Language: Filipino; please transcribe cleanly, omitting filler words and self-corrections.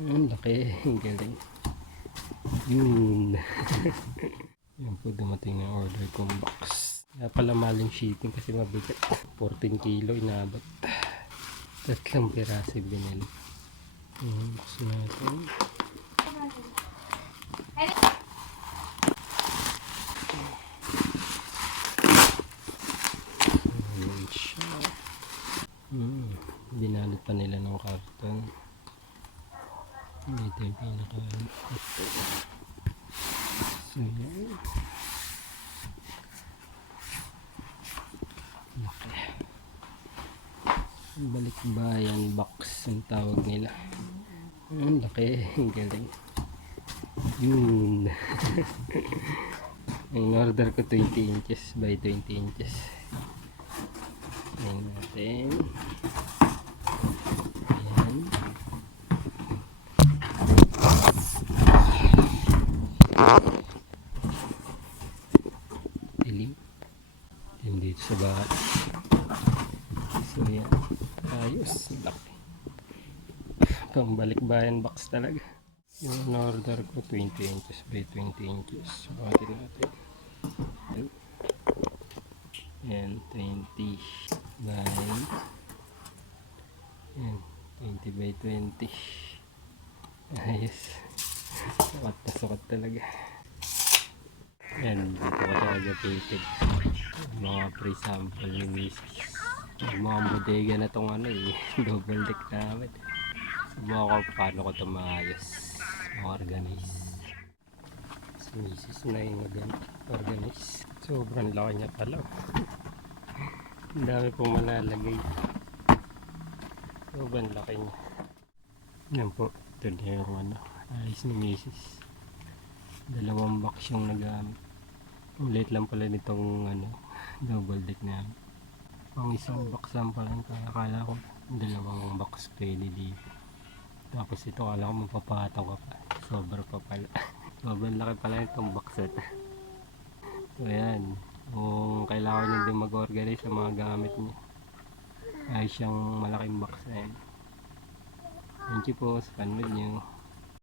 Ang laki. Ang galing. Yun. Yan po dumating na order kong box. Kaya pala maling shipping kasi mabigat. 14 kilo inabot. Tatlong piraso binili. Box natin. Ayan siya. Binalot pa nila ng karton. Ito yung pinaka-karton. So yan. Laki. Balikbayan box ang tawag nila. Ang laki. Ang galing. Yun. Ang order ko 20 inches by 20 inches. Ayan natin. Ayan. Dilim. Dilim dito sa bahay. So yan. Ayos. Laki. Pambalikbayan box talaga. Yung order ko 20 inches by 20 inches. Sukatin natin. Ayan. 20 by ayan, 20 by 20. Ayos. Sukat na sukat talaga. Ayan. Dito ko talaga painted. Mga pre-sample ni Mrs. Mga bodega na tong ano eh. Double deck namin. Subukan ko paano ko ito maayos. Organize. Si Mrs. na yung organize. Sobrang laki niya pala. Ang dami pong malalagay. Sobrang laki niya. Yan po. Ito na yung ano. Ayos ni Mrs. Dalawang box yung nagamit. Ang late lang pala nitong ano. Double deck na yan. Pang isang box lang pala. Akala ko dalawang box pwede dito. Tapos ito akala ko mapapataw ka pa. Sobra pa pala. Sobrang laki pala itong box set. So ayan. Kung kailangan nyo din mag-organize sa mga gamit nyo. Ay siyang malaking box na yan. Thank you po sa panood nyo.